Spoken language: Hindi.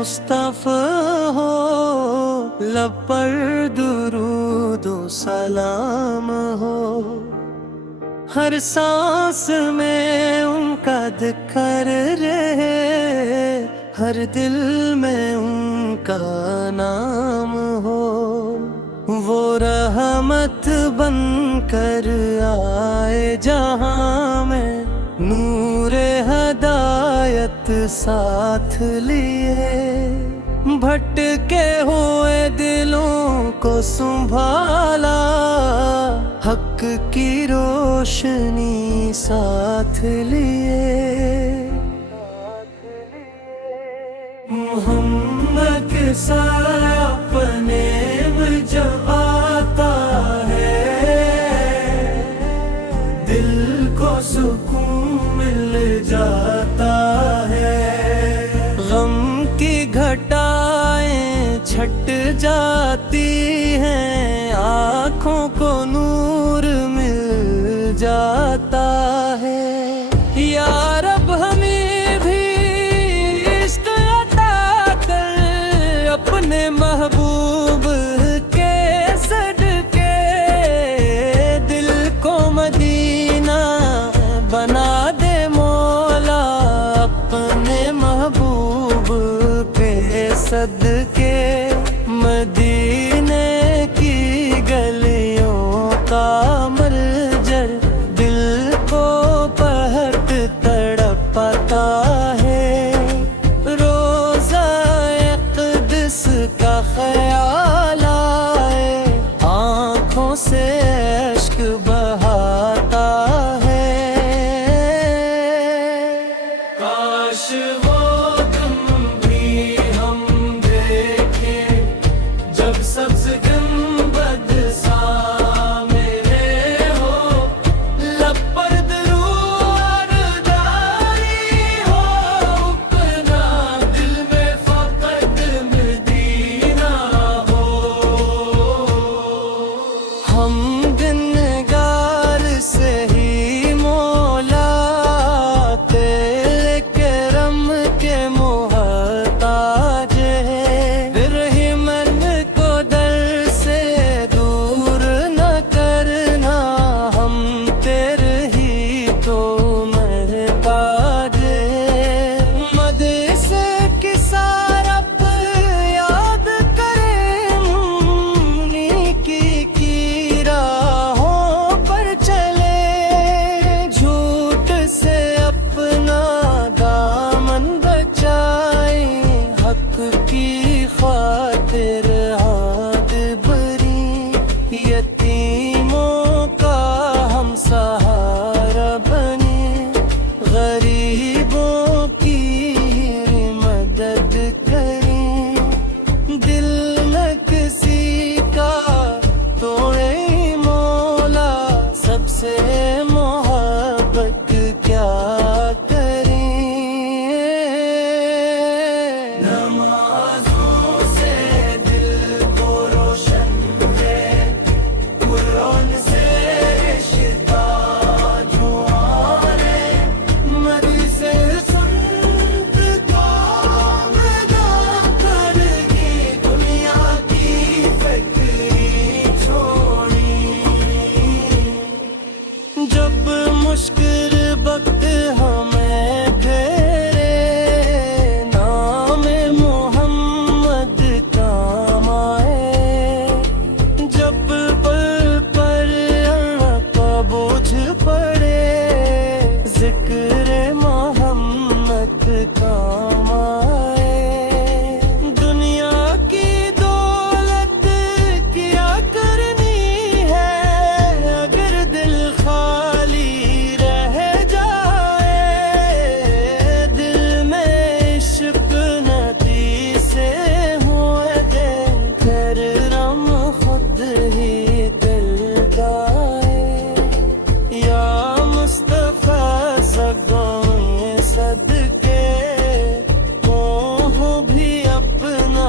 मुस्तफ़ा हो, लब पर दुरूदो सलाम हो। हर सांस में उनका जिक्र रहे, हर दिल में उनका नाम हो। वो रहमत बनकर आए जहां में, नूरे हदायत साथ लिए। भटके हुए दिलों को संभाला, हक की रोशनी साथ लिए। मोहम्मद के साया अपने में जब आता है, दिल को सुकून मिल जाता है। गम की घटाएं छट जाती हैं, आँखों को नूर मिल जाता है। या रब हमें भी इश्क अता कर, अपने महबूब के सदके दिल को मदीना बना दे मौला। अपने महबूब के सदके मदीने की गलियों का मरजर, दिल को पहट तड़पता है। रोज़ा क़ुद्स का ख्याल आए, आँखों से अश्क बहाता है। काश वो तुम भी हम देखें, जब सब्ज़ गुंबद सामने हो। लब पर दुरूद दारी हो, अपना दिल में फ़क़त मदीना हो। हम गुनहगार से ही मौला, तेरे करम के मोहताज हैं। रहमन को दर से दूर न करना, हम तेरे ही तो महताज हैं। मद से किसारत याद करें, की राहों पर चले। झूठ से अपना दामन बचाए, हक की खातिर हाथ भरी। यतीमों का हम सहारा बने, गरीबों की मदद करें। दिल न किसी का तोड़े मौला, सबसे मोहब्बत क्या करें। नमाज़ों से दिल को रोशन है, कुरान से रिश्ता जो आए। मदी से संत को विदा करके, दुनिया की फिक्री छोड़ी। जब मुश्किल वक्त हमें घेरे, नाम मोहम्मद काम आए। जब पल पर का बोझ पड़े, जिक्र मोहम्मद काम आए। दुनिया की दौलत क्या करनी है, अगर दिल खाली रह जाए। दिल में इश्क नदी से हुए दे, कर रम खुद ही दिल गाए। या मुस्तफ़ा सगों सदके, मोह भी अपना